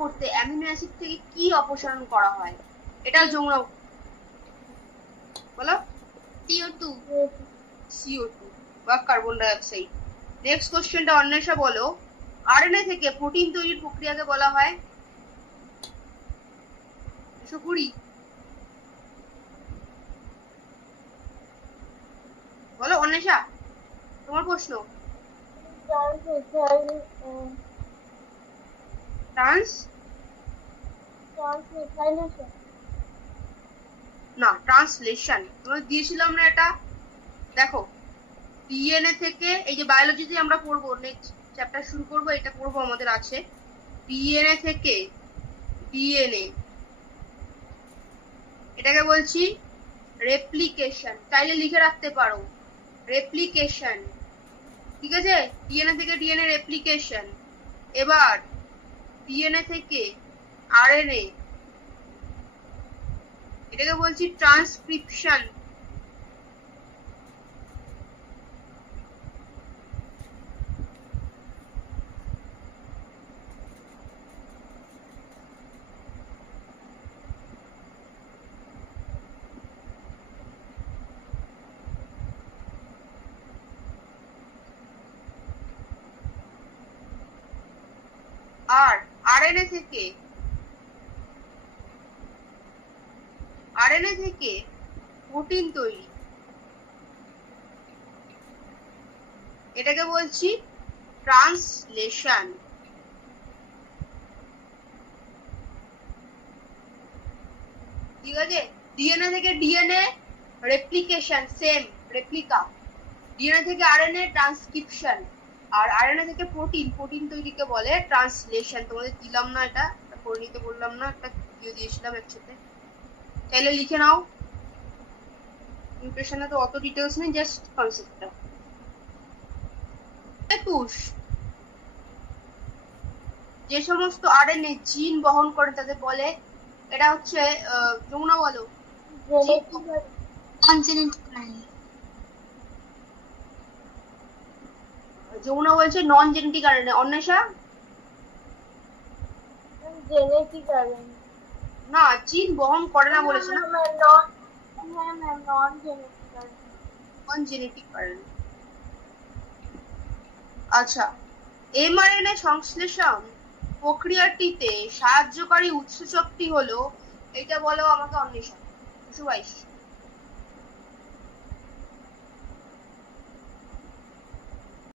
করতে amino acid থেকে কি অপসারণ করা হয়? এটাও যমুনা বলো। CO2 বা কার্বন ডাই অক্সাইড। নেক্সট কোশ্চেনটা অন্বেষা বলো, আরএনএ থেকে প্রোটিন তৈরির প্রক্রিয়াকে বলা হয়? কুড়ি বলো অন্বেষা, তোমার প্রশ্ন। না, ট্রান্সলেশন তোমাদের দিয়েছিলাম না এটা। দেখো, ডিএনএ থেকে, এই যে বায়োলজিতে আমরা পড়বো, নেক্সট চ্যাপ্টার শুরু করবো, এটা পড়বো, আমাদের আছে ডিএনএ থেকে ডিএনএ, এটাকে বলছি রেপ্লিকেশন। চাইলে লিখে রাখতে পারো, রেপ্লিকেশন, ঠিক আছে? ডিএনএ থেকে ডিএনএ রেপ্লিকেশন। এবার ডিএনএ থেকে আরএনএ, এটাকে বলছি ট্রান্সক্রিপশন। আর আরএনএ থেকে প্রোটিন তৈরি, এটাকে বলছি ট্রান্সলেশন। ঠিক আছে? ডিএনএ থেকে DNA replication, same replica. DNA থেকে আরএনএ ট্রান্সক্রিপশন, আর আরএনএ থেকে প্রোটিন তৈরিকে বলে ট্রান্সলেশন। তোমাদের দিলাম না, এটা করে নিতে বললাম না, একটা ভিডিও দিয়েছিলাম একসাথে, তাহলে লিখে নাও। নিউট্রিশনে তো অত ডিটেলস নেই, জাস্ট কনসেপ্টটা। যে সমস্ত আরএনএ জিন বহন করে তাদের বলে, এটা হচ্ছে যমুনা বলো। যমুনা বলছে নন genetic RNA. Anwesha? Genetic RNA না, জিন বহন করে না বলেছে না। নন জেনেটিক আরএনএ। আচ্ছা, এমআরএনএ সংশ্লেষণ প্রক্রিয়াটিতে সাহায্যকারী উৎসেচকটি হলো, এটা বলো আমাকে অন্বেষা। 222